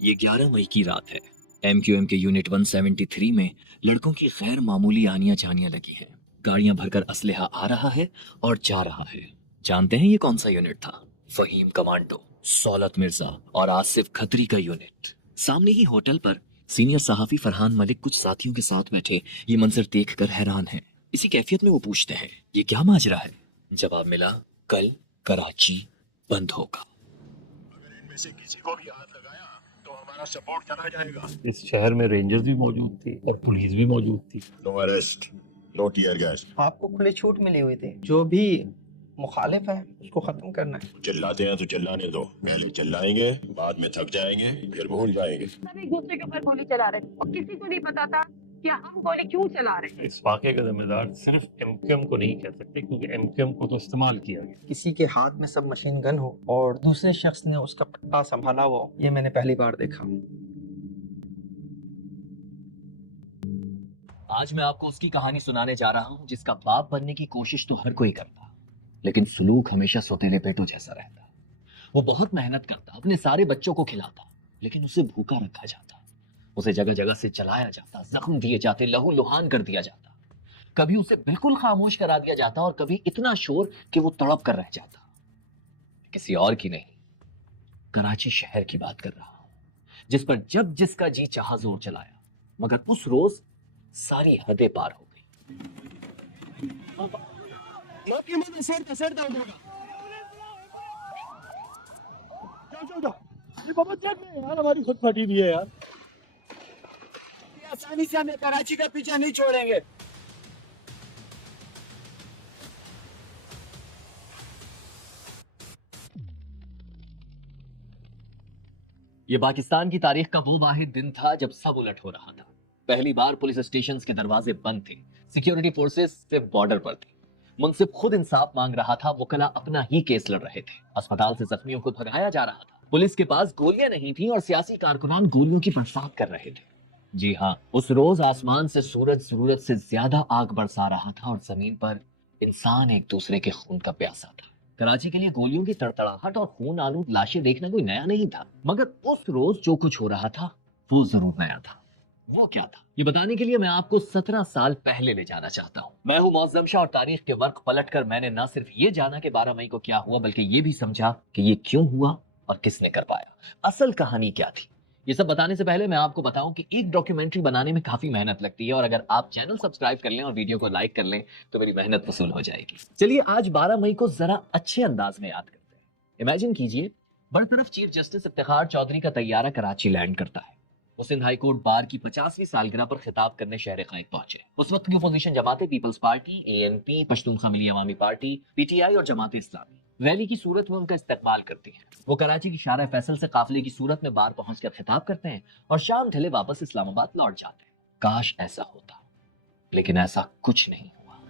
ये 11 मई की रात है। एमक्यूएम के यूनिट 173 में लड़कों की गैर मामूली आनियां जानियां लगी हैं। गाड़ियां भरकर असलहा आ रहा है और जा रहा है। जानते हैं ये कौन सा यूनिट था? फहीम कमांडो, सौलत मिर्जा और आसिफ खत्री का यूनिट। सामने ही होटल पर सीनियर सहाफी फरहान मलिक कुछ साथियों के साथ बैठे ये मंजर देखकर हैरान हैं। इसी कैफियत में वो पूछते हैं, ये क्या माजरा है? जवाब मिला, कल कराची बंद होगा। अगर इनमें से किसी को भी हाथ लगाया तो हमारा सपोर्ट चला जाएगा। इस शहर में रेंजर्स भी मौजूद थी और पुलिस भी मौजूद थी। No arrest, no tear gas. आपको खुले छूट मिले हुए थे। जो भी मुखालिफ है उसको खत्म करना है। चिल्लाते हैं तो चिल्लाने दो, पहले चिल्लाएंगे, बाद में थक जाएंगे, फिर भूल जाएंगे। सब एक दूसरे के ऊपर गोली चला रहे थे और किसी को नहीं पता था कि हम गोली क्यों चला रहे हैं। इस वाक़े का जिम्मेदार सिर्फ एमक्यूएम को नहीं कह सकते, क्योंकि एमक्यूएम को तो इस्तेमाल किया गया। किसी के हाथ में सब मशीन गन हो और दूसरे शख्स ने उसका पट्टा संभाला हुआ हो, ये मैंने पहली बार देखा। आज मैं आपको उसकी कहानी सुनाने जा रहा हूं जिसका बाप बनने की कोशिश तो हर कोई करता, लेकिन सुलूक हमेशा सौतेले पेटों जैसा रहता। वो बहुत मेहनत करता, अपने सारे बच्चों को खिलाता, लेकिन उसे भूखा रखा जाता। उसे जगह जगह से चलाया जाता, जख्म दिए जाते, लहू लुहान कर दिया जाता। कभी उसे बिल्कुल खामोश करा दिया जाता और कभी इतना शोर कि वो तड़प कर रह जाता। किसी और की नहीं, कराची शहर की बात कर रहा हूं, जिस पर जब जिसका जी चाहा जोर चलाया, मगर उस रोज सारी हदें पार हो गई। ये बाबा देख रहे हैं यार, हमारी खुद फटी भी है यार। आसानी से हमें कराची का पीछा नहीं छोड़ेंगे। ये पाकिस्तान की तारीख का वो वाहिद दिन था जब सब उलट हो रहा था। पहली बार पुलिस स्टेशन के दरवाजे बंद थे, सिक्योरिटी फोर्सेस सिर्फ बॉर्डर पर थी, मुंसिफ खुद इंसाफ मांग रहा था, वकला अपना ही केस लड़ रहे थे, अस्पताल से जख्मियों को भगाया जा रहा था, पुलिस के पास गोलियां नहीं थी और सियासी कारकुनान गोलियों की बरसात कर रहे थे। जी हाँ, उस रोज आसमान से सूरज जरूरत से ज्यादा आग बरसा रहा था और जमीन पर इंसान एक दूसरे के खून का प्यासा था। कराची के लिए गोलियों की तड़तड़ाहट और खून आलूद लाशें देखना कोई नया नहीं था, मगर उस रोज जो कुछ हो रहा था वो जरूर नया था। वो क्या था, ये बताने के लिए मैं आपको 17 साल पहले ले जाना चाहता हूँ। मैं हूँ मौज़्ज़म शाह और तारीख के वर्क पलटकर मैंने न सिर्फ ये जाना कि 12 मई को क्या हुआ, बल्कि ये भी समझा कि ये क्यों हुआ और किसने कर पाया, असल कहानी क्या थी। ये सब बताने से पहले मैं आपको बताऊं कि एक डॉक्यूमेंट्री बनाने में काफी मेहनत लगती है, और अगर आप चैनल सब्सक्राइब कर लें और वीडियो को लाइक कर लें तो मेरी मेहनत वसूल हो जाएगी। चलिए आज 12 मई को जरा अच्छे अंदाज में याद करते हैं। इमेजिन कीजिए, बरतरफ चीफ जस्टिस इफ्तिखार चौधरी का तैयारा कराची लैंड करता है। वो सिंध हाई कोर्ट बार की 50वीं सालगिरह पर खिताब करने शहर कायद पहुंचे। उस वक्त की अपोजिशन जमातें peoples party, ANP, Pashtunkhwa Milli Awami party, PTI और जमात इस्लामी रैली की सूरत में उनका इस्तकबाल करती हैं। वो कराची की शारा फैसल से काफिले की सूरत में बार पहुंचकर खिताब करते हैं और शाम ढले वापस इस्लामाबाद लौट जाते हैं। काश ऐसा होता, लेकिन ऐसा कुछ नहीं हुआ,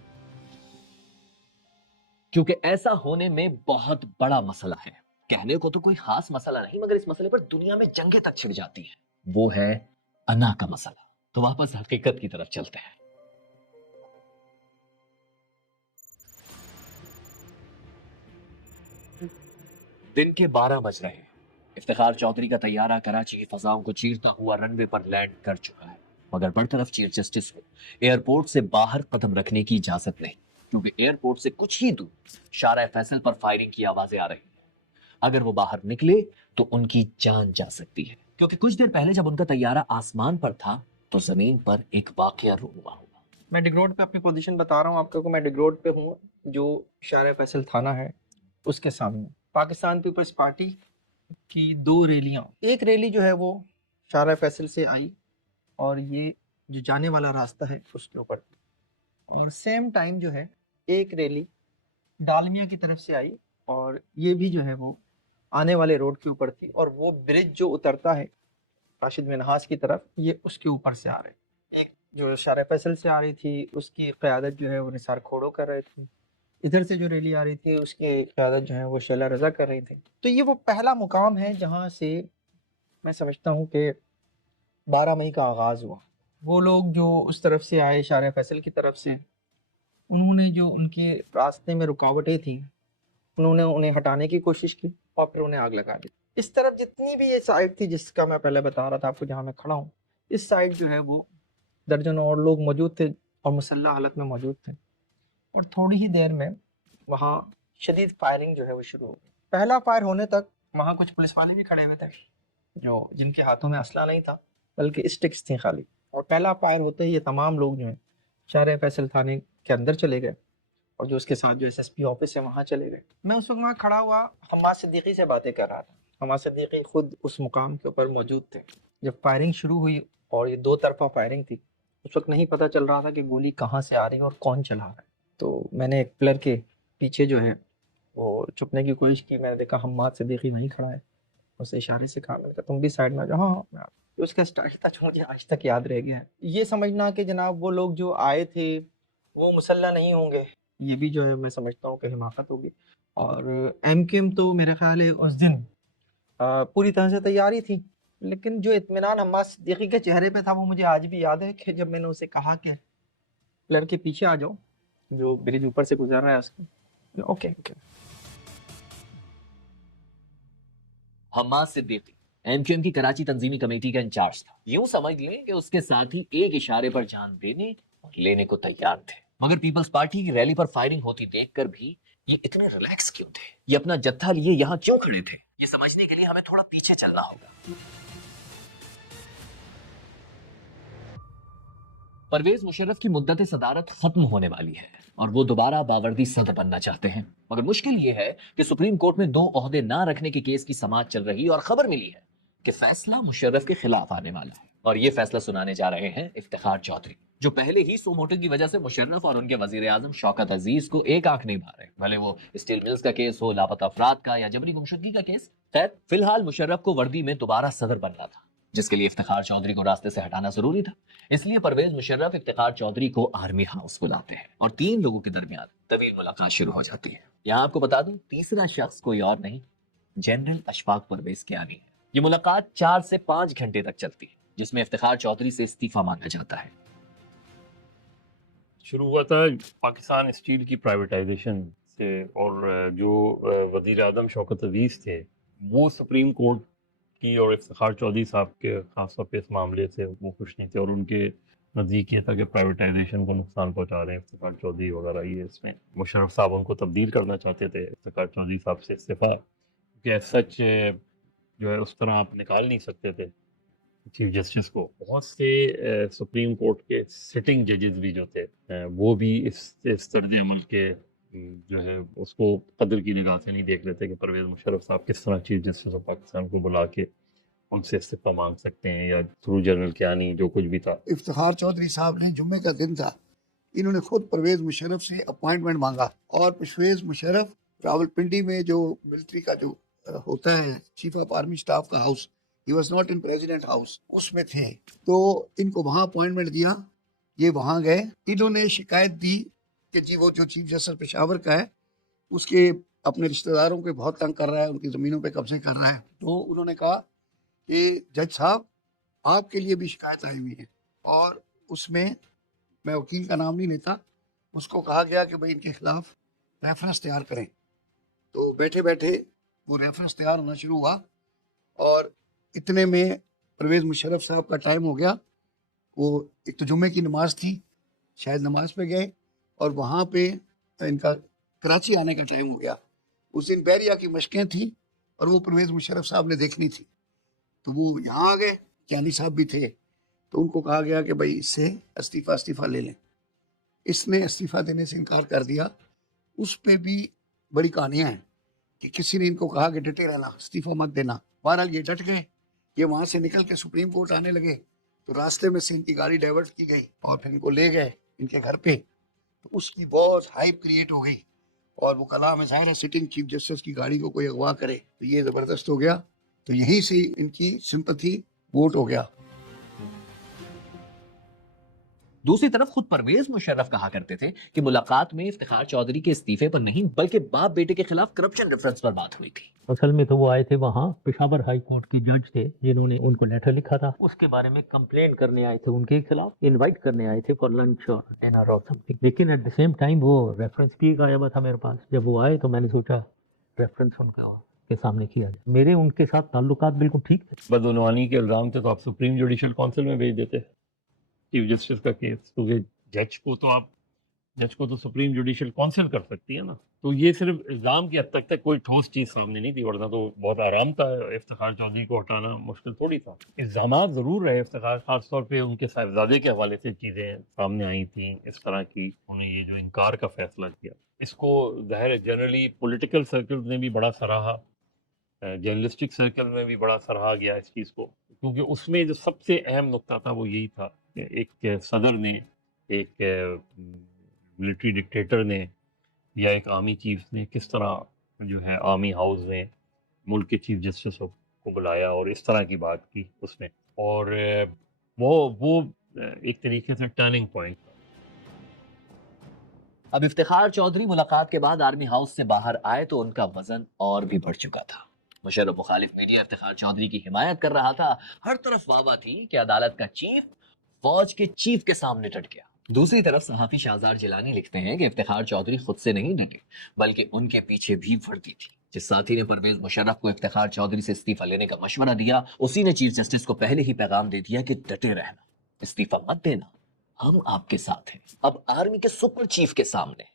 क्योंकि ऐसा होने में बहुत बड़ा मसला है। कहने को तो कोई खास मसला नहीं, मगर इस मसले पर दुनिया में जंगें तक छिड़ जाती हैं। वो है अना का मसला। तो वापस हकीकत की तरफ चलते हैं। दिन के 12 बज रहे हैं। इफ्तिखार चौधरी का तैयारा कराची की फजाओं को चीरता हुआ रनवे पर लैंड कर चुका है, मगर बरतरफ चीफ जस्टिस को एयरपोर्ट से बाहर कदम रखने की इजाजत नहीं, क्योंकि एयरपोर्ट से कुछ ही दूर शारा फैसल पर फायरिंग की आवाजें आ रही हैं। अगर वो बाहर निकले तो उनकी जान जा सकती है, क्योंकि कुछ देर पहले जब उनका तैयारा आसमान पर था तो जमीन पर एक वाकया रूनुमा हुआ। मैं डिग रोड पे अपनी पोजीशन बता रहा हूँ आपको। मैं डिग रोड पे हूँ, जो शारा फैसल थाना है उसके सामने। पाकिस्तान पीपल्स पार्टी की दो रैलियाँ, एक रैली जो है वो शारा फैसल से आई और ये जो जाने वाला रास्ता है उसके ऊपर, और सेम टाइम जो है एक रैली डालमिया की तरफ से आई और ये भी जो है वो आने वाले रोड के ऊपर थी, और वो ब्रिज जो उतरता है राशिद मिनहास की तरफ, ये उसके ऊपर से आ रहे। एक जो शारा फैसल से आ रही थी उसकी क़यादत जो है वो निसार खोड़ो कर रहे थे, इधर से जो रैली आ रही थी उसकी क़यादत जो है वो शैला रज़ा कर रही थी। तो ये वो पहला मुकाम है जहाँ से मैं समझता हूँ कि 12 मई का आगाज़ हुआ। वो लोग जो उस तरफ से आए शारा फैसल की तरफ से, उन्होंने जो उनके रास्ते में रुकावटें थी उन्होंने उन्हें हटाने की कोशिश की और फिर उन्हें आग लगा दी। इस तरफ जितनी भी ये साइड थी जिसका मैं पहले बता रहा था आपको, जहाँ मैं खड़ा हूँ, इस साइड जो है वो दर्जनों और लोग मौजूद थे और मुसल्लह हालत में मौजूद थे। और थोड़ी ही देर में वहाँ शदीद फायरिंग जो है वो शुरू हो गई। पहला फायर होने तक वहाँ कुछ पुलिस वाले भी खड़े हुए थे जो जिनके हाथों में असला नहीं था बल्कि स्टिक्स थी खाली। और पहला फायर होते ही ये तमाम लोग जो हैं शाहर फैसल थाने के अंदर चले गए और जो उसके साथ जो एसएसपी ऑफिस है वहाँ चले गए। मैं उस वक्त वहाँ खड़ा हुआ हमाद सिद्दीकी से बातें कर रहा था। हमाद सिद्दीकी खुद उस मुकाम के ऊपर मौजूद थे जब फायरिंग शुरू हुई और ये दो तरफा फायरिंग थी। उस वक्त नहीं पता चल रहा था कि गोली कहाँ से आ रही है और कौन चला रहा है। तो मैंने एक पिलर के पीछे जो है वो छुपने की कोशिश की। मैंने देखा हमाद सिद्दीकी वहीं खड़ा है, उसे इशारे से कहा, मैंने कहा तुम भी साइड में आ जाओ। हाँ मैं तो उसका स्टाइल था जो मुझे आज तक याद रह गया है। ये समझना कि जनाब वो लोग जो आए थे वो मुसल्ला नहीं होंगे, ये भी जो है मैं समझता हूँ कि हिमाकत होगी। और एमकेएम तो मेरा ख्याल है उस दिन पूरी तरह से तैयारी थी, लेकिन जो इत्मीनान हमाद सिद्दीकी के चेहरे पे था वो मुझे आज भी याद है कि जब मैंने उसे कहा कि पिलर के पीछे आ जाओ, जो ब्रिज ऊपर से गुजर रहा है उसके, okay okay. Hammad Siddiqui MQM की कराची तंजीमी कमेटी का इंचार्ज था। यूं समझ लें कि उसके साथी एक इशारे पर जान देने और लेने को तैयार थे। मगर पीपल्स पार्टी की रैली पर फायरिंग होती देखकर भी ये इतने रिलैक्स क्यों थे? ये अपना जत्था लिए यहाँ क्यों खड़े थे? ये समझने के लिए हमें थोड़ा पीछे चलना होगा। परवेज मुशर्रफ की मुद्दत सदारत खत्म होने वाली है और वो दोबारा बावर्दी सदर बनना चाहते हैं। मगर मुश्किल ये है कि सुप्रीम कोर्ट में 2 ओहदे ना रखने के केस की समाअत चल रही और खबर मिली है कि फैसला मुशर्रफ के खिलाफ आने वाला है। और ये फैसला सुनाने जा रहे हैं इफ्तिखार चौधरी, जो पहले ही सो मोटो की वजह से मुशर्रफ और उनके वजीर आजम शौकत अजीज को एक आंख नहीं भा रहे, भले वो स्टील मिल्स का केस हो, लापता अफराद का या जबरी गुमशुदगी का केस। खैर फिलहाल मुशर्रफ को वर्दी में दोबारा सदर बनना था, जिसके लिए इफ्तिखार चौधरी को रास्ते से हटाना जरूरी था। इसलिए परवेज मुशर्रफ इफ्तिखार चौधरी को आर्मी हाउस बुलाते हैं और 3 लोगों के दरमियान तवील मुलाकात शुरू हो जाती है। यहाँ आपको बता दूं, तीसरा शख्स कोई और नहीं, जनरल अशफाक परवेज कियानी है। ये मुलाकात 4 से 5 घंटे तक चलती है, जिसमें इफ्तिखार चौधरी से इस्तीफा मांगा जाता है। शुरू हुआ था पाकिस्तान स्टील की प्राइवेटाइजेशन से, और जो वजीर आजम शौकत अजीज थे वो सुप्रीम कोर्ट की और इफ्तिखार चौधरी साहब के खास तौर पे इस मामले से वो खुश नहीं थे और उनके नज़दीक ये था कि प्राइवेटाइजेशन को नुकसान पहुंचा रहे हैं इफ्तिखार चौधरी वगैरह। ये इसमें मुशर्रफ साहब उनको तब्दील करना चाहते थे, इफ्तिखार चौधरी साहब से इस्तीफा, क्योंकि सच जो है उस तरह आप निकाल नहीं सकते थे चीफ जस्टिस को। बहुत से सुप्रीम कोर्ट के सिटिंग जजेस भी जो थे वो भी इस तर्ज अमल के जो है उसको कदर की निगाह से नहीं देख रहे थे कि परवेज मुशर्रफ साहब किस तरह चीफ जस्टिस ऑफ पाकिस्तान को बुला के उनसे इस्तीफा मांग सकते हैं या थ्रू जनरल कियानी जो कुछ भी था। इफ्तिखार चौधरी साहब ने जुम्मे का दिन था, इन्होंने खुद परवेज मुशर्रफ से अपॉइंटमेंट मांगा और परवेज मुशर्रफ रावलपिंडी में जो मिलिट्री का जो होता है चीफ ऑफ आर्मी स्टाफ का house, he was not in president house, उसमें थे। तो इनको वहां अपॉइंटमेंट दिया, ये वहां गए। इन्होंने शिकायत दी कि जी वो जो चीफ जस्टिस पेशावर का है उसके अपने रिश्तेदारों को बहुत तंग कर रहा है, उनकी ज़मीनों पे कब्जे कर रहा है। तो उन्होंने कहा कि जज साहब आपके लिए भी शिकायत आई हुई है, और उसमें मैं वकील का नाम नहीं लेता, उसको कहा गया कि भाई इनके खिलाफ रेफरेंस तैयार करें। तो बैठे बैठे वो रेफरेंस तैयार होना शुरू हुआ और इतने में परवेज मुशर्रफ साहब का टाइम हो गया। वो एक तो जुम्मे की नमाज थी, शायद नमाज पे गए और वहाँ पे इनका कराची आने का टाइम हो गया। उस दिन बैरिया की मशकें थी और वो परवेज मुशर्रफ साहब ने देखनी थी, तो वो यहाँ आ गए, कियानी साहब भी थे। तो उनको कहा गया कि भाई इससे इस्तीफ़ा ले लें। इसने इस्तीफ़ा देने से इनकार कर दिया। उस पर भी बड़ी कहानियाँ हैं कि किसी ने इनको कहा कि डटे रहना, इस्तीफ़ा मत देना। बहरहाल ये डट गए। ये वहाँ से निकल के सुप्रीम कोर्ट आने लगे तो रास्ते में से इनकी गाड़ी डाइवर्ट की गई और फिर इनको ले गए इनके घर पे। तो उसकी बहुत हाइप क्रिएट हो गई और वो कलाम है ज़ाहिर है सिटिंग चीफ जस्टिस की गाड़ी को कोई अगवा करे तो ये ज़बरदस्त हो गया। तो यहीं से इनकी सिंपैथी वोट हो गया। दूसरी तरफ खुद परवेज मुशर्रफ कहा करते थे कि मुलाकात में इफ्तिखार चौधरी के इस्तीफे पर नहीं बल्कि बाप बेटे के खिलाफ करप्शन रेफरेंस पर बात हुई थी। असल में तो वो आए थे वहाँ, पेशावर हाई कोर्ट के जज थे जिन्होंने उनको लेटर लिखा था, उसके बारे में कंप्लेन करने आए थे, उनके खिलाफ इनवाइट करने आए थे फॉर लंच और डिनर और समथिंग। लेकिन एट द सेम टाइम वो रेफरेंस भी आया हुआ था मेरे पास। जब वो आए तो मैंने सोचा रेफरेंस उनका के सामने किया जाए। मेरे उनके साथ ताल्लुकात बिल्कुल ठीक थे। बदउनवानी के इल्ज़ाम थे तो आप सुप्रीम जुडिशल काउंसिल में भेज देते चीफ जस्टिस का केस, क्योंकि जज को तो सुप्रीम जुडिशल काउंसिल कर सकती है ना। तो ये सिर्फ इल्ज़ाम की हद तक कोई ठोस चीज़ सामने नहीं थी, वरना तो बहुत आराम था इफ्तिखार चौधरी को हटाना मुश्किल थोड़ी था। इल्ज़ामात ज़रूर रहे इफ्तिखार, खासतौर पे उनके साहिबजादे के हवाले से चीज़ें सामने आई थी इस तरह की, उन्हें ये जो इनकार का फैसला किया, इसको ज़ाहिर है जनरली पॉलिटिकल सर्कल्स ने भी बड़ा सराहा, जर्नलिस्टिक सर्कल में भी बड़ा सराहा गया इस चीज़ को, क्योंकि उसमें जो सबसे अहम नुक्ता था वो यही था कि एक सदर ने, एक मिलिट्री डिक्टेटर ने या एक आर्मी चीफ ने किस तरह जो है आर्मी हाउस में मुल्क के चीफ जस्टिस को बुलाया और इस तरह की बात की उसमें, और वो एक तरीके से टर्निंग पॉइंट। अब इफ्तिखार चौधरी मुलाकात के बाद आर्मी हाउस से बाहर आए तो उनका वजन और भी बढ़ चुका था। मुशर्रफ मुखालिफ मीडिया इफ्तिखार चौधरी की हिमायत कर रहा था, हर तरफ वाहवाही थी कि अदालत का चीफ फौज के चीफ के सामने डट गया। दूसरी तरफ सहाफी शाहजार जिलानी लिखते हैं कि इफ्तिखार चौधरी खुद से नहीं डटे बल्कि उनके पीछे भी वर्दी थी। जिस साथी ने परवेज मुशर्रफ को इफ्तिखार चौधरी से इस्तीफा लेने का मशवरा दिया, उसी ने चीफ जस्टिस को पहले ही पैगाम दे दिया कि डटे रहना, इस्तीफा मत देना, हम आपके साथ हैं। अब आर्मी के सुपर चीफ के सामने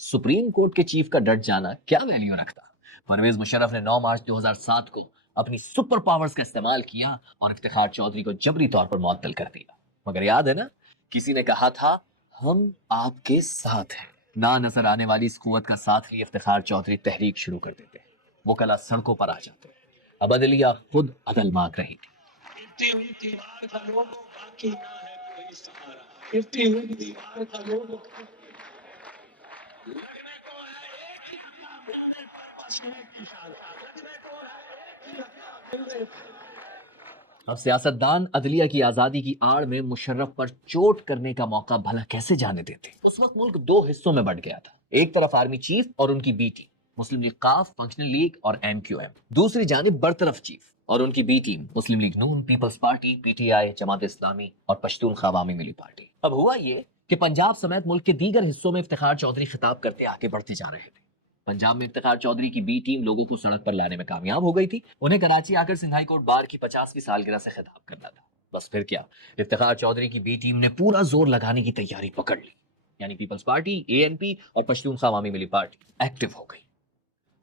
सुप्रीम कोर्ट के चीफ का डट जाना क्या वैल्यू रखता। परवेज मुशर्रफ ने 9 मार्च 2007 को अपनी सुपर पावर्स का इस्तेमाल किया और इफ्तिखार चौधरी को जबरी तौर पर मुअत्तल कर दिया। मगर याद है ना, किसी ने कहा था हम आपके साथ हैं। ना नजर आने वाली इस कुव्वत का साथ लिए इफ्तिखार चौधरी तहरीक शुरू कर देते, वो कला सड़कों पर आ जाते। अब अदलिया खुद अदल मांग रही थी। अब सियासतदान अदलिया की आजादी की आड़ में मुशर्रफ पर चोट करने का मौका भला कैसे जाने देते। उस वक्त मुल्क दो हिस्सों में बंट गया था, एक तरफ आर्मी चीफ और उनकी बी टीम मुस्लिम लीग काफ, फंक्शनल लीग और MQM, दूसरी जानिब बरतरफ चीफ और उनकी बी टीम मुस्लिम लीग नून, peoples party, PTI, Jamaat Islami और पश्तूनख्वा अवामी मिली पार्टी। अब हुआ ये कि पंजाब समेत मुल्क के दीगर हिस्सों में इफ्तिखार चौधरी खिताब करते आगे बढ़ते जा रहे थे। पंजाब में इफ्तिखार चौधरी की बी टीम लोगों को सड़क पर लाने में कामयाब हो गई थी। उन्हें कराची आकर सिंध हाई कोर्ट बार की 50वीं सालगिरह से खिताब करना था। बस फिर क्या, इफ्तिखार चौधरी की बी टीम ने पूरा जोर लगाने की तैयारी पकड़ ली, यानी पीपल्स पार्टी, ANP और पश्तूनख्वा अवामी मिली पार्टी एक्टिव हो गई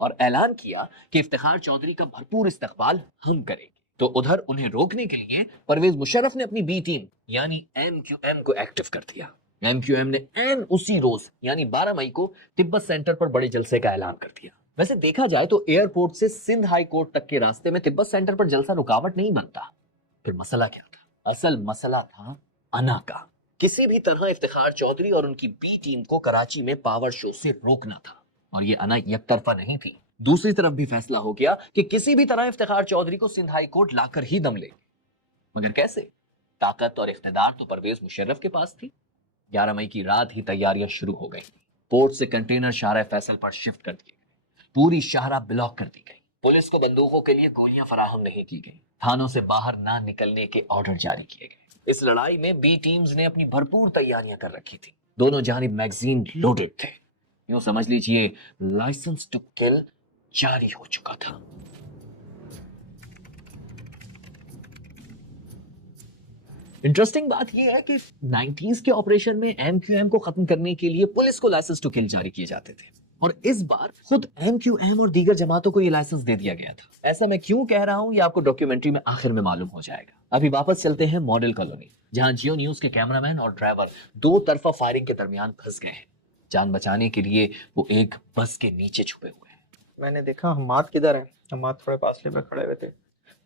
और ऐलान किया कि इफ्तिखार चौधरी का भरपूर इस्तकबाल हम करेंगे। तो उधर उन्हें रोकने के लिए परवेज मुशर्रफ ने अपनी बी टीम यानी MQM को एक्टिव कर दिया। MQM ने एन उसी रोज यानी 12 मई को तिब्बत सेंटर पर बड़े जलसे का ऐलान कर दिया। वैसे देखा जाए तो एयरपोर्ट से सिंध हाई कोर्ट तक के रास्ते में तिब्बत सेंटर पर जलसा रुकावट नहीं बनता। फिर मसला क्या था? असल मसला था अना का। किसी भी तरह इफ्तिखार चौधरी और उनकी बी टीम को कराची में पावर शो से रोकना था और ये अना एक तरफा नहीं थी। दूसरी तरफ भी फैसला हो गया कि किसी भी तरह इफ्तिखार चौधरी को सिंध हाई कोर्ट लाकर ही दम लेंगे। मगर कैसे? ताकत और इख्तिदार तो परवेज मुशर्रफ के पास थी। 11 मई की रात ही तैयारियां शुरू हो गई। पोर्ट से कंटेनर शाहरा फैसल पर शिफ्ट कर दिए गए, पूरी शाहरा ब्लॉक कर दी गई, पुलिस को बंदूकों के लिए गोलियां फराहम नहीं की गई, थानों से बाहर ना निकलने के ऑर्डर जारी किए गए। इस लड़ाई में बी टीम्स ने अपनी भरपूर तैयारियां कर रखी थी। दोनों जानिब मैगजीन लोडेड थे। यूं समझ लीजिए लाइसेंस टू किल जारी हो चुका था। इंटरेस्टिंग बात यह है कि 90s के ऑपरेशन में MQM को खत्म करने के लिए पुलिस को लाइसेंस टू किल जारी किए जाते थे और इस बार खुद MQM और दीगर जमातों को यह लाइसेंस दे दिया गया था। ऐसा मैं क्यों कह रहा हूं, यह आपको डॉक्यूमेंट्री में आखिर में मालूम हो जाएगा। अभी वापस चलते हैं मॉडल कॉलोनी, जहां जियो न्यूज के कैमरामैन और ड्राइवर दो तरफा फायरिंग के दरमियान फंस गए हैं। जान बचाने के लिए वो एक बस के नीचे छुपे हुए हैं। मैंने देखा हमाद किधर है, हमाद थोड़े फासले पर खड़े हुए थे।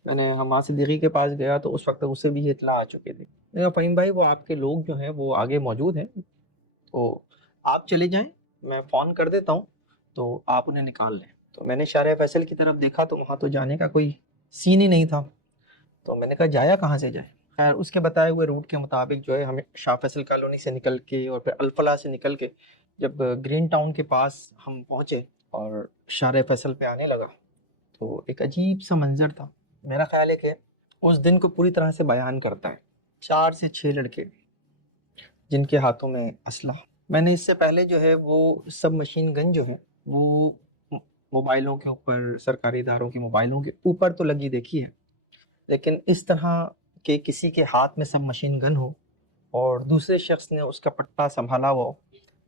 मैंने हमाद सिद्दीकी के पास गया तो उस वक्त उसे भी इत्तला आ चुकी थी। मैंने फ़हीम भाई वो आपके लोग जो हैं वो आगे मौजूद हैं, तो आप चले जाएं, मैं फ़ोन कर देता हूं तो आप उन्हें निकाल लें। तो मैंने शाहरा फैसल की तरफ देखा तो वहाँ तो जाने का कोई सीन ही नहीं था। तो मैंने कहा जाया कहाँ से जाए। खैर उसके बताए हुए रूट के मुताबिक जो है हमें शाह फैसल कॉलोनी से निकल के और फिर अल्फला से निकल के जब ग्रीन टाउन के पास हम पहुँचे और शाहरा फैसल पे आने लगा तो एक अजीब सा मंजर था। मेरा ख्याल है कि उस दिन को पूरी तरह से बयान करता है। 4 से 6 लड़के जिनके हाथों में असला। मैंने इससे पहले जो है वो सब मशीन गन जो है वो मोबाइलों के ऊपर, सरकारी इदारों की मोबाइलों के ऊपर तो लगी देखी है, लेकिन इस तरह के किसी के हाथ में सब मशीन गन हो और दूसरे शख्स ने उसका पट्टा संभाला हो,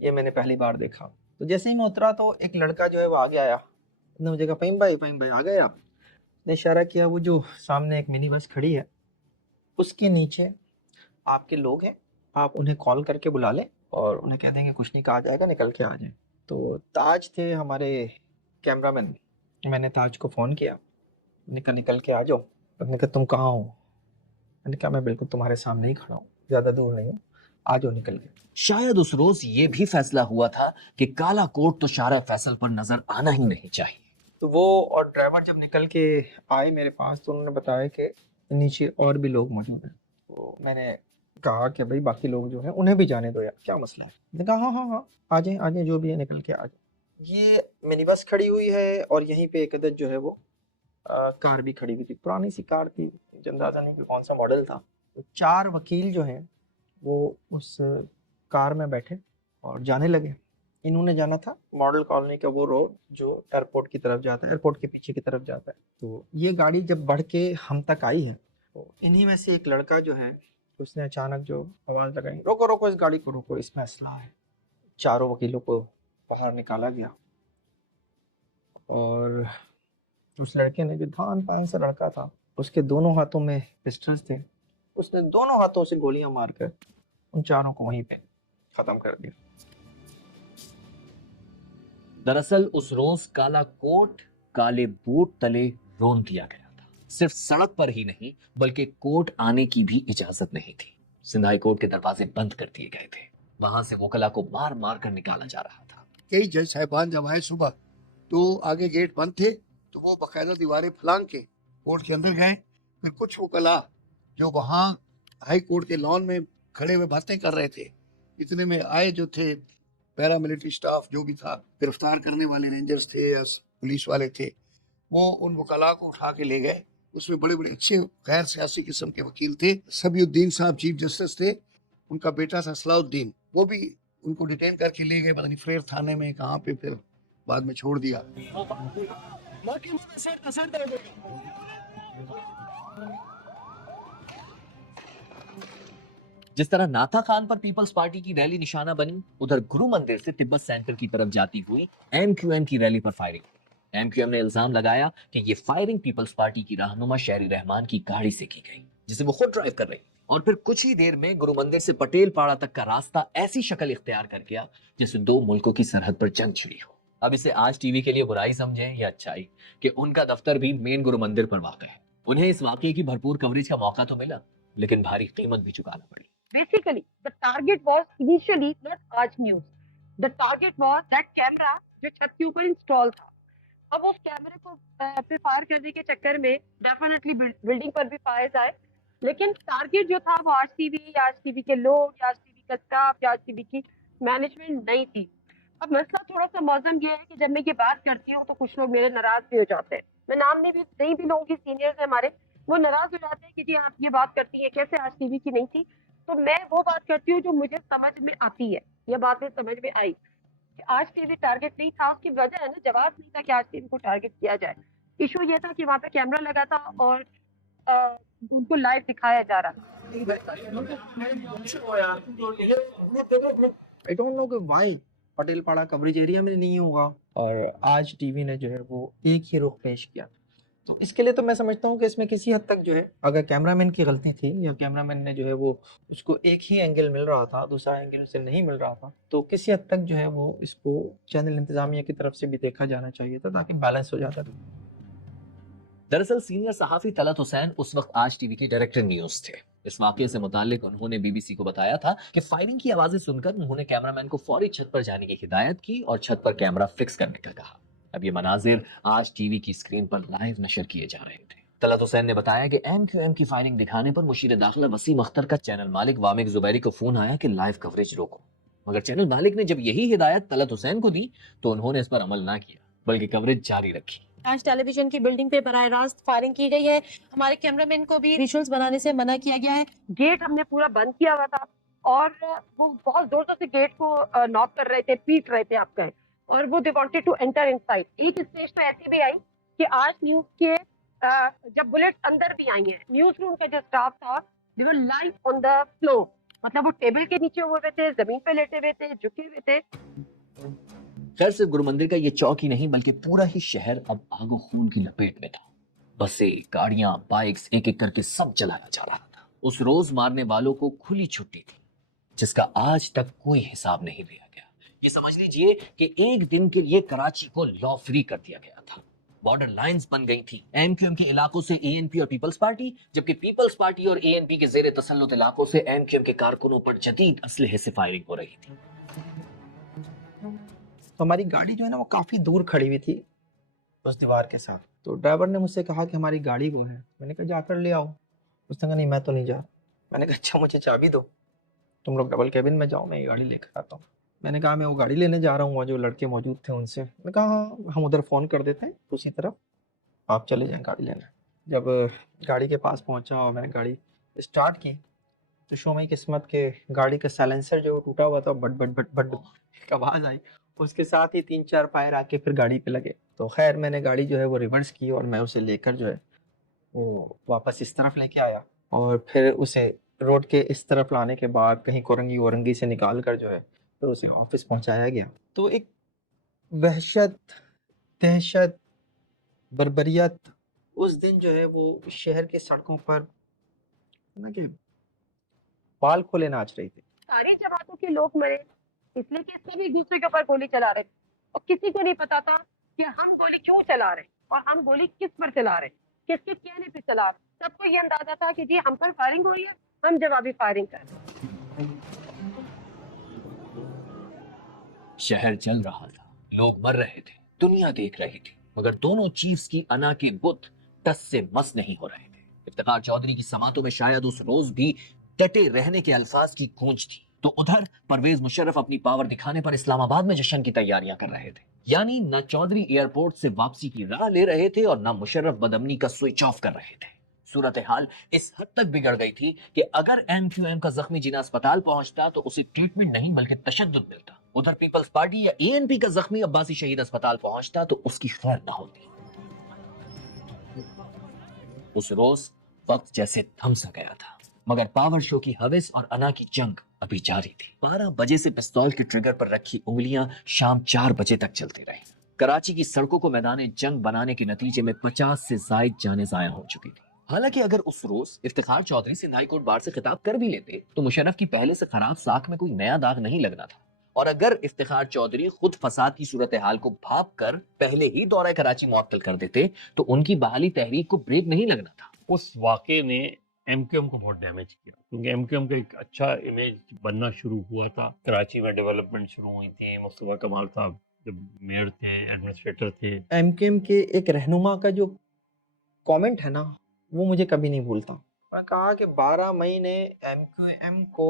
ये मैंने पहली बार देखा। तो जैसे ही मैं उतरा तो एक लड़का जो है वो आगे आया, उसने मुझे कहा फ़हीम भाई आ गए आप। ने इशारा किया वो जो सामने एक मिनी बस खड़ी है उसके नीचे आपके लोग हैं, आप उन्हें कॉल करके बुला लें और उन्हें कह देंगे कुछ नहीं कहा जाएगा, निकल के आ जाएं। तो ताज थे हमारे कैमरामैन, मैंने ताज को फ़ोन किया, निकल के आ जाओ। उसने कहा तुम कहाँ हो? मैंने कहा मैं बिल्कुल तुम्हारे सामने ही खड़ा हूँ, ज़्यादा दूर नहीं हूँ, आ जाओ निकल के। शायद उस रोज ये भी फैसला हुआ था कि काला कोट तो शारा फैसल पर नजर आना ही नहीं चाहिए। तो वो और ड्राइवर जब निकल के आए मेरे पास तो उन्होंने बताया कि नीचे और भी लोग मौजूद हैं। तो मैंने कहा कि भाई बाकी लोग जो हैं उन्हें भी जाने दो यार, क्या मसला है? मैंने कहा हाँ आ जाए जो भी है निकल के आ जाए। ये मिनी बस खड़ी हुई है और यहीं पे एक अदद जो है वो कार भी खड़ी हुई थी, पुरानी सी कार थी, मुझे अंदाज़ा नहीं कि कौन सा मॉडल था। तो 4 वकील जो हैं वो उस कार में बैठे और जाने लगे। इन्होंने जाना था मॉडल कॉलोनी का वो रोड जो एयरपोर्ट की तरफ जाता है, एयरपोर्ट के पीछे की तरफ जाता है। तो ये गाड़ी जब बढ़ के हम तक आई है तो इन्हीं में से एक लड़का जो है उसने अचानक जो आवाज़ लगाई, रोको रोको इस गाड़ी को रोको, इसमें असला है। चारों वकीलों को बाहर निकाला गया और उस लड़के ने, जो धान पान सा लड़का था, उसके दोनों हाथों में पिस्टल्स थे, उसने दोनों हाथों से गोलियां मारकर उन चारों को वहीं पे खत्म कर दिया। दरअसल उस रोज काला कोट काले बूट तले रोन दिया गया था। सिर्फ सड़क पर ही नहीं बल्कि कोर्ट आने की भी इजाजत नहीं थी। सिंध हाई कोर्ट के दरवाजे बंद कर दिए गए थे। वहां से वकला को मार मार कर निकाला जा रहा था। कई जज साहिबान जब आए सुबह तो आगे गेट बंद थे, तो वो बाकायदा दीवारें फलांग के कोर्ट के अंदर गए। फिर कुछ वकला जो वहाँ हाई कोर्ट के लॉन में खड़े हुए बातें कर रहे थे, इतने में आए जो थे पैरा मिलिट्री स्टाफ जो भी था, गिरफ्तार करने वाले रेंजर्स थे या पुलिस वाले थे, वो उन वकला को उठा के ले गए। उसमें बड़े बड़े अच्छे गैर सियासी किस्म के वकील थे। सबियुद्दीन साहब चीफ जस्टिस थे, उनका बेटा था सलाउद्दीन, वो भी उनको डिटेन करके ले गए, पता नहीं फ्रेर थाने में कहाँ पे, फिर बाद में छोड़ दिया। जिस तरह नाथा खान पर पीपल्स पार्टी की रैली निशाना बनी, उधर गुरु मंदिर से तिब्बत सेंटर की तरफ जाती हुई एमक्यूएम की रैली पर फायरिंग। एमक्यूएम ने इल्जाम लगाया कि ये फायरिंग पीपल्स पार्टी की रहनुमा शहरी रहमान की गाड़ी से की गई, जिसे वो खुद ड्राइव कर रही। और फिर कुछ ही देर में गुरु मंदिर से पटेल पाड़ा तक का रास्ता ऐसी शक्ल इख्तियार कर गया जैसे दो मुल्कों की सरहद पर जंग छिड़ी हो। अब इसे आज टीवी के लिए बुराई समझें या अच्छाई कि उनका दफ्तर भी मेन गुरु मंदिर पर वाक़ है। उन्हें इस वाकये की भरपूर कवरेज का मौका तो मिला, लेकिन भारी कीमत भी चुकाना पड़ी। Basically, the target was initially not Aaj News. The target was that camera जो छत के ऊपर इंस्टॉल था। अब उस कैमरे को पे फायर करने के चक्कर में डेफिनेटली बिल्डिंग पर भी फायर्स आए, लेकिन टारगेट जो था वो आज टीवी के लोग या आज टीवी का स्टाफ या आज टीवी की मैनेजमेंट नहीं थी। अब मसला थोड़ा सा मौसम ये है कि जब मैं ये बात करती हूँ तो कुछ लोग मेरे नाराज भी हो जाते हैं। मैं नाम नहीं भी लोगों की सीनियर्स है हमारे, वो नाराज हो जाते हैं कि जी आप ये बात करती है कैसे आज टीवी की नहीं थी। तो मैं वो बात करती हूँ जो मुझे समझ में आती है, यह बात में समझ में आई कि आज टीवी टारगेट नहीं था। उसकी वजह है ना, जवाब नहीं था कि आज टीवी को टारगेट किया जाए। इशू ये था कि वहाँ पे कैमरा लगा था और उनको लाइव दिखाया जा रहा था। आई डोंट नो कि व्हाई पटेल पाड़ा कवरेज एरिया में नहीं होगा और आज टीवी ने जो है वो एक ही रुख पेश किया। तो इसके लिए तो मैं समझता हूँ कि इसमें किसी हद तक जो है अगर कैमरामैन की गलती थी या कैमरामैन ने जो है वो उसको एक ही एंगल मिल रहा था, दूसरा एंगल से नहीं मिल रहा था, तो किसी हद तक जो है वो इसको चैनल इंतजामिया की तरफ से भी देखा जाना चाहिए था ताकि बैलेंस हो जाता था। दरअसल सीनियर सहाफी तलत हुसैन उस वक्त आज टीवी के डायरेक्टर न्यूज थे। इस वाकये से मुताल्लिक उन्होंने बीबीसी को बताया था कि फायरिंग की आवाजें सुनकर उन्होंने कैमरामैन को फौरी छत पर जाने की हिदायत की और छत पर कैमरा फिक्स करने का कहा। अब ये मनाजिर आज टीवी की स्क्रीन पर लाइव नशर किए जा रहे थे। तलत हुसैन ने बताया कि एमक्यूएम की फायरिंग दिखाने पर मुशीर दाखिला वसीम अख्तर का चैनल मालिक वामिक जुबैरी को फोन आया कि लाइव कवरेज रोको, मगर चैनल मालिक ने जब यही हिदायत तलत हुसैन को दी तो उन्होंने इस पर अमल ना किया बल्कि कवरेज जारी रखी। आज टेलीविजन की बिल्डिंग पे बराह रास्त फायरिंग की गई है। हमारे कैमरामैन को भी विजुअल्स बनाने से मना किया गया है। गेट हमने पूरा बंद किया हुआ था और वो बहुत जोर से गेट को नॉक कर रहे थे, पीट रहे थे। आप कहें और वो they wanted to enter inside. एक स्टेज तो ऐसी भी आई कि आज न्यूज के जब बुलेट्स अंदर भी आई हैं, न्यूज रूम का जो स्टाफ था दे वर लाइव ऑन द फ्लोर, मतलब वो टेबल के नीचे हुए थे, जमीन पे लेटे हुए थे, झुके हुए थे। खैर सिर्फ गुरु मंदिर का ये चौक ही नहीं बल्कि पूरा ही शहर अब आगो खून की लपेट में था। बसें, गाड़ियां, बाइक्स एक एक करके सब जलाया जा रहा था। उस रोज मारने वालों को खुली छुट्टी थी जिसका आज तक कोई हिसाब नहीं लिया गया। ये समझ लीजिए कि एक दिन के लिए कराची को लॉ फ्री कर दिया गया था। बॉर्डर लाइंस बन गई थी एमक्यूएम के इलाकों से एएनपी और पीपल्स पार्टी, जबकि पीपल्स पार्टी और एएनपी के जेर तसल्लुत इलाकों से एमक्यूएम के कारकुनों पर जदीद असलहे से फायरिंग हो रही थी। तो हमारी गाड़ी जो है ना वो काफ़ी दूर खड़ी हुई थी उस दीवार के साथ। तो ड्राइवर ने मुझसे कहा कि हमारी गाड़ी वो है। मैंने कहा जाकर ले आओ। उसने कहा नहीं मैं तो नहीं जा रहा। मैंने कहा अच्छा मुझे चाबी दो, तुम लोग डबल कैबिन में जाओ, मैं ये गाड़ी लेकर आता हूँ। मैंने कहा मैं वो गाड़ी लेने जा रहा हूँ, वहाँ जो लड़के मौजूद थे उनसे। मैंने कहा हाँ हम उधर फ़ोन कर देते हैं दूसरी तरफ, आप चले जाएँ गाड़ी लेने। जब गाड़ी के पास पहुँचा और मैंने गाड़ी स्टार्ट की तो शो मेरी किस्मत के गाड़ी का साइलेंसर जो टूटा हुआ था, बट बट बट बट एक आवाज़ आई। उसके साथ ही 3-4 फायर आके फिर गाड़ी पे लगे। तो खैर मैंने गाड़ी जो है वो रिवर्स की और मैं उसे लेकर जो है वो वापस इस तरफ लेके आया और फिर उसे रोड के इस तरफ लाने के बाद कहीं कोरंगी वोरंगी से निकाल कर जो है फिर उसे ऑफिस पहुंचाया गया। तो एक वहशत, दहशत, बर्बरियत उस दिन जो है वो शहर के सड़कों पर ना कि बाल खोले नाच रही थी। सारी जमातों के लोग मरे इसलिए कि सभी एक दूसरे के ऊपर गोली चला रहे थे और किसी को नहीं पता था कि हम गोली क्यों चला रहे हैं और हम गोली किस पर चला रहे हैं, किसके कहने पे चला रहे हैं। सबको ये अंदाजा था कि जी हम पर फायरिंग हो रही है, हम जवाबी फायरिंग कर रहे हैं। शहर जल रहा था, लोग मर रहे थे, दुनिया देख रही थी, मगर दोनों चीफ्स की अना के बुत टस से मस नहीं हो रहे थे। इफ्तिखार चौधरी की समातों में शायद उस रोज भी डटे रहने के अल्फाज की गूंज थी, तो उधर परवेज मुशर्रफ अपनी पावर दिखाने पर इस्लामाबाद में जश्न की तैयारियां कर रहे थे। यानी न चौधरी एयरपोर्ट से वापसी की राह ले रहे थे और न मुशर्रफ बदअमनी का स्विच ऑफ कर रहे थे। सूरत हाल इस हद तक बिगड़ गई थी कि अगर एमक्यूएम का जख्मी जिना अस्पताल पहुंचता तो उसे ट्रीटमेंट नहीं बल्कि तशद्दुद मिलता। उधर पीपल्स पार्टी या एएनपी का जख्मी अब्बासी शहीद अस्पताल पहुंचता तो उसकी खैर न होती। उस रोज वक्त जैसे थम सा गया था, मगर पावर शो की हवस और अना की जंग अभी जारी थी। 12 बजे से पिस्तौल के ट्रिगर पर रखी उंगलियां शाम 4 बजे तक चलती रही। कराची की सड़कों को मैदान जंग बनाने के नतीजे में 50 से जायद जाने जाया हो चुकी थी। हालांकि अगर उस रोज Iftikhar Chaudhary Sindh high court bar से खिताब कर भी लेते तो मुशर्रफ की पहले से खराब साख में कोई नया दाग नहीं लगना था। और अगर इफ्तिखार चौधरी खुद फसाद की सूरत हाल को भाप कर पहले ही दौरा कराची मुअत्तल कर देते तो उनकी बहाली तहरीक को ब्रेक नहीं लगना था। उस वाक़े ने एमक्यूएम को बहुत डैमेज किया, क्योंकि एमक्यूएम का एक अच्छा इमेज बनना शुरू हुआ था। कराची में डेवलपमेंट शुरू हुई थी, मुस्तफा कमाल साहब जब मेयर थे, एडमिनिस्ट्रेटर थे। एमक्यूएम के एक रहनुमा का जो कमेंट है ना वो मुझे कभी नहीं भूलता। उन्होंने कहा कि 12 मई ने एमक्यूएम को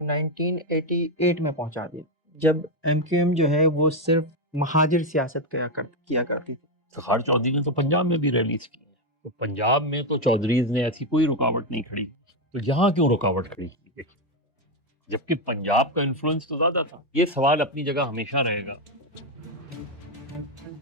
1988 में पहुंचा दिया, जब एमक्यूएम जो है वो सिर्फ महाजिर सियासत किया करती थी। इफ्तिखार चौधरी ने तो पंजाब में भी रैलीज की, तो पंजाब में तो चौधरीज ने ऐसी कोई रुकावट नहीं खड़ी, तो यहाँ क्यों रुकावट खड़ी की गई, जबकि पंजाब का इन्फ्लुएंस तो ज्यादा था। ये सवाल अपनी जगह हमेशा रहेगा।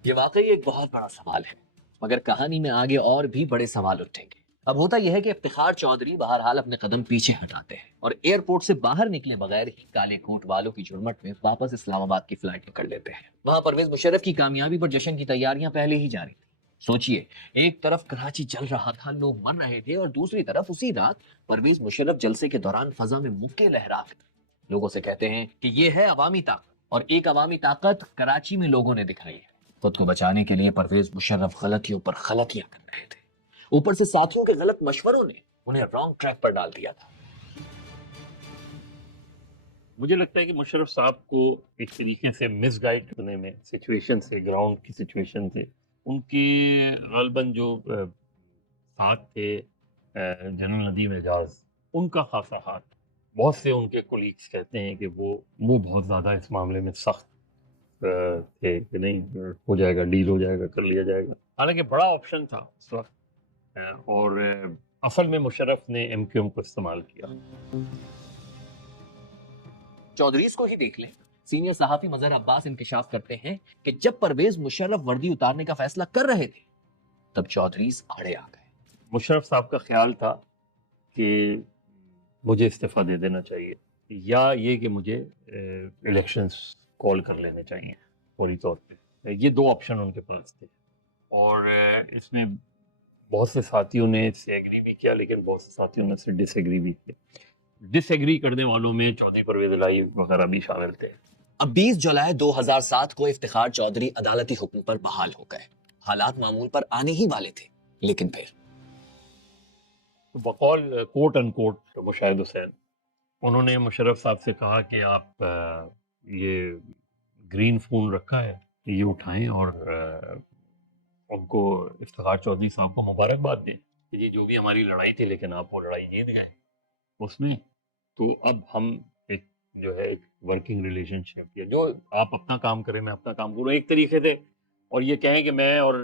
ये वाकई एक बहुत बड़ा सवाल है, मगर कहानी में आगे और भी बड़े सवाल उठेंगे। अब होता यह है कि इफ्तिखार चौधरी बहरहाल अपने कदम पीछे हटाते हैं और एयरपोर्ट से बाहर निकले बगैर ही काले कोट वालों की झुरमट में वापस इस्लामाबाद की फ्लाइट पकड़ लेते हैं। वहां परवेज मुशर्रफ की कामयाबी पर जश्न की तैयारियां पहले ही जारी थी। सोचिए, एक तरफ कराची जल रहा था, लोग मर रहे थे, और दूसरी तरफ उसी रात परवेज मुशर्रफ जलसे के दौरान फजा में मुक्के लहरा कर लोगों से कहते हैं कि ये है अवामी ताकत, और एक अवामी ताकत कराची में लोगों ने दिखाई है। खुद को बचाने के लिए परवेज मुशर्रफ गलतियों पर गलतियां कर रहे थे, ऊपर से साथियों के गलत मशवरों ने उन्हें रॉन्ग ट्रैक पर डाल दिया था। मुझे लगता है कि मुशर्रफ साहब को एक तरीके से मिसगाइड करने में, सिचुएशन से, ग्राउंड की सिचुएशन से, उनके गालबन जो साथ थे जनरल नदीम एजाज, उनका खासा हाथ। बहुत से उनके कोलीग्स कहते हैं कि वो बहुत ज़्यादा इस मामले में सख्त थे कि नहीं हो जाएगा, डील हो जाएगा, कर लिया जाएगा। हालांकि बड़ा ऑप्शन था उस वक्त, और असल में मुशर्रफ ने एमक्यूएम को इस्तेमाल किया। चौधरीज को ही देख लें, सीनियर सहाफी मजहर अब्बास इंकशाफ करते हैं कि जब परवेज मुशर्रफ वर्दी उतारने का फैसला कर रहे थे तब चौधरीज आड़े आ गए। मुशर्रफ साहब का ख्याल था कि मुझे इस्तीफ़ा दे देना चाहिए या ये कि मुझे इलेक्शंस कॉल कर लेने चाहिए फौरी तौर पे। ये दो ऑप्शन उनके पास थे और इसमें बहुत से साथियों ने इससे एग्री भी किया, लेकिन बहुत से साथियों ने इससे डिसएग्री भी किया। डिसएग्री करने वालों में चौधरी परवेज इलाही वगैरह भी शामिल थे। अब 20 जुलाई 2007 को इफ्तिखार चौधरी अदालती हुक्म पर बहाल हो गए। हालात मामूल पर आने ही वाले थे, लेकिन फिर तो बकौल कोट अनकोट मुशाहिद हुसैन, उन्होंने मुशर्रफ साहब से कहा कि आप ये ग्रीन फोन रखा है, ये उठाएं और उनको इफ्तिखार चौधरी साहब को मुबारकबाद दें कि जी जो भी हमारी लड़ाई थी लेकिन आप वो लड़ाई जीत गए उसमें। तो अब हम एक जो है एक वर्किंग रिलेशनशिप, या जो आप अपना काम करें मैं अपना काम करूँ एक तरीके से, और ये कहें कि मैं और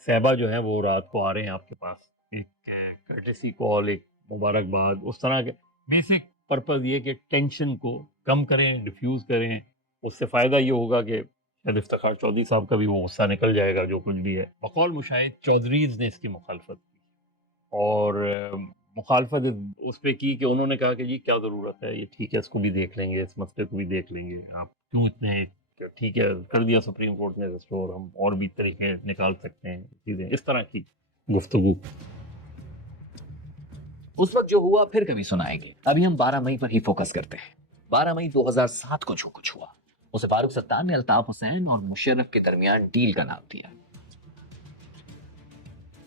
साहबा जो है वो रात को आ रहे हैं आपके पास, एक कर्टेसी कॉल, एक मुबारकबाद, उस तरह के बेसिक पर्पज़ ये कि टेंशन को कम करें, डिफ्यूज़ करें। उससे फ़ायदा ये होगा कि शायद इफ्तिखार चौधरी साहब का भी वो गुस्सा निकल जाएगा जो कुछ भी है। बकौल मुशाहिद चौधरीज़ ने इसकी मुखालफत की और मुखालफत उस पर की कि उन्होंने कहा कि जी क्या ज़रूरत है, ये ठीक है, इसको भी देख लेंगे, इस मसले को भी देख लेंगे, आप क्यों इतने, ठीक है कर दिया सुप्रीम कोर्ट ने रिस्टोर, हम और भी तरीके निकाल सकते हैं चीज़ें, इस तरह की गुफ्तगू। उस वक्त जो हुआ फिर कभी सुनाएंगे। अभी हम 12 मई पर ही फोकस करते हैं। 12 मई 2007 को जो कुछ हुआ उसे फारूक सत्तार ने अल्ताफ हुसैन और मुशर्रफ के दरमियान डील का नाम दिया।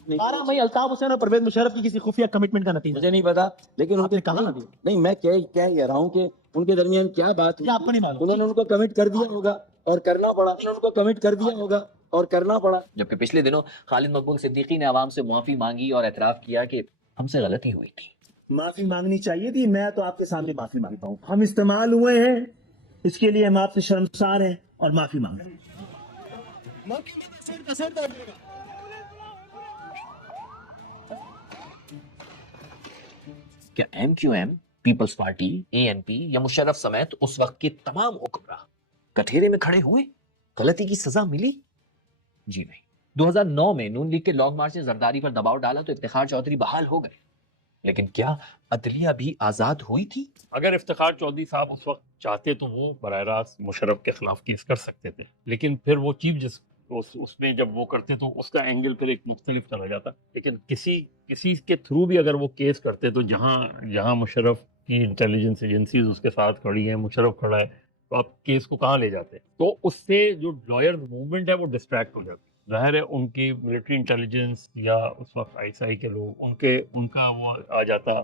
12 मई अल्ताफ हुसैन और परवेज मुशर्रफ की किसी खुफिया कमिटमेंट का नतीजा। मुझे नहीं पता, लेकिन उनके कहा नहीं, मैं क्या कह रहा हूँ कि उनके दरमियान क्या बात हुई, आपको नहीं मालूम। उन्होंने उनको कमिट कर दिया होगा और करना पड़ा, उन्होंने उनको कमिट कर दिया होगा और करना पड़ा। जबकि पिछले दिनों खालिद मकबूल सिद्दीकी ने आवाम से मुआफी मांगी और एतराफ किया कि हमसे गलती हुई थी। माफी मांगनी चाहिए थी, मैं तो आपके सामने माफी मांगता हूँ। हम इस्तेमाल हुए हैं, इसके लिए हम आपसे शर्मसार हैं और माफी मांग रहे हैं। क्या MQM, पीपल्स पार्टी, ANP या मुशर्रफ समेत उस वक्त के तमाम हुक्मरान कठेरे में खड़े हुए, गलती की सजा मिली? जी नहीं। 2009 में नून लीग के लॉन्ग मार्च ने जरदारी पर दबाव डाला तो इफ्तिखार चौधरी बहाल हो गए, लेकिन क्या अदलिया भी आजाद हुई थी? अगर इफ्तिखार चौधरी साहब उस वक्त चाहते तो वो बराह रास्त मुशर्रफ के खिलाफ केस कर सकते थे, लेकिन फिर वो चीफ जस्टिस उसमें जब वो करते तो उसका एंगल फिर एक मुख्तलिफ चला जाता। लेकिन किसी के थ्रू भी अगर वो केस करते तो जहाँ मुशर्रफ की इंटेलिजेंस एजेंसीज उसके साथ खड़ी हैं, मुशर्रफ खड़ा है, तो आप केस को कहाँ ले जाते? तो उससे जो लॉयर मूवमेंट है वो डिस्ट्रैक्ट हो जाती। जाहिर है उनकी मिलिट्री इंटेलिजेंस या उस वक्त ISI के लोग उनका वो आ जाता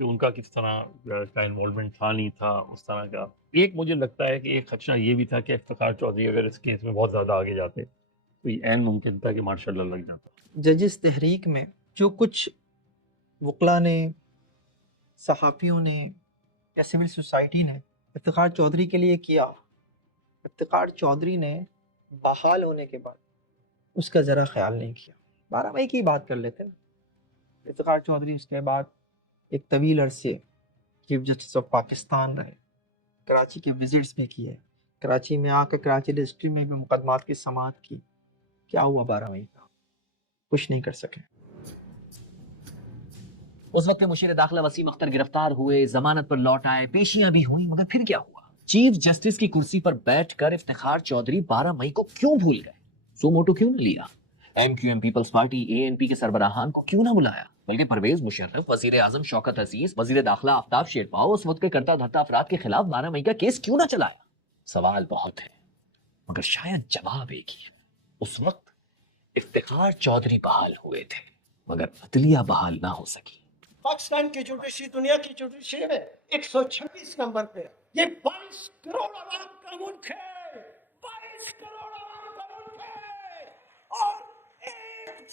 कि उनका किस तरह का इन्वॉल्वमेंट था नहीं था उस तरह का। एक मुझे लगता है कि एक खदशा ये भी था कि इफ्तिखार चौधरी अगर इस केस में बहुत ज़्यादा आगे जाते तो ये ऐन मुमकिन था कि मार्शल लग जाता। जजिस तहरीक में जो कुछ वकला ने, सहाफ़ियों ने या सिविल सोसाइटी ने इफ्तिखार चौधरी के लिए किया, इफ्तिखार चौधरी ने बहाल होने के बाद उसका ज़रा ख्याल नहीं किया। 12 मई की बात कर लेते हैं। इफ्तिखार चौधरी उसके बाद एक तवील अरसे चीफ जस्टिस ऑफ पाकिस्तान रहे, कराची के विजिट्स भी किए, कराची में आकर कराची डिस्ट्रिक्ट में भी मुकदमात की समाअत की। क्या हुआ 12 मई का? कुछ नहीं कर सके। उस वक्त मुशीर दाखिला वसीम अख्तर गिरफ्तार हुए, जमानत पर लौट आए, पेशियां भी हुई, मगर फिर क्या हुआ? चीफ जस्टिस की कुर्सी पर बैठकर इफ्तिखार चौधरी 12 मई को क्यों भूल गए? सो मोटो क्यों न लिया? MQM, पीपल्स पार्टी, ANP के सरबराहान को क्यों ना बुलाया? बल्कि परवेज मुशर्रफ, वजीर आजम शौकत अजीज, वजीर दाखिला आफ्ताब शेरपाव, उस वक्त के करता धरता अफराद के खिलाफ 12 मई का केस क्यों ना चलाया? सवाल बहुत है, मगर शायद जवाब एक ही है। उस वक्त इफ्तिखार चौधरी बहाल हुए थे, मगर अदलिया बहाल ना हो सकी। पाकिस्तान की जुडिशरी दुनिया की जुडिशरी में 126 नंबर पे, ये 22 करोड़ आवाम का मुल्क है, 22 करोड़ आवाम का मुल्क है, और एक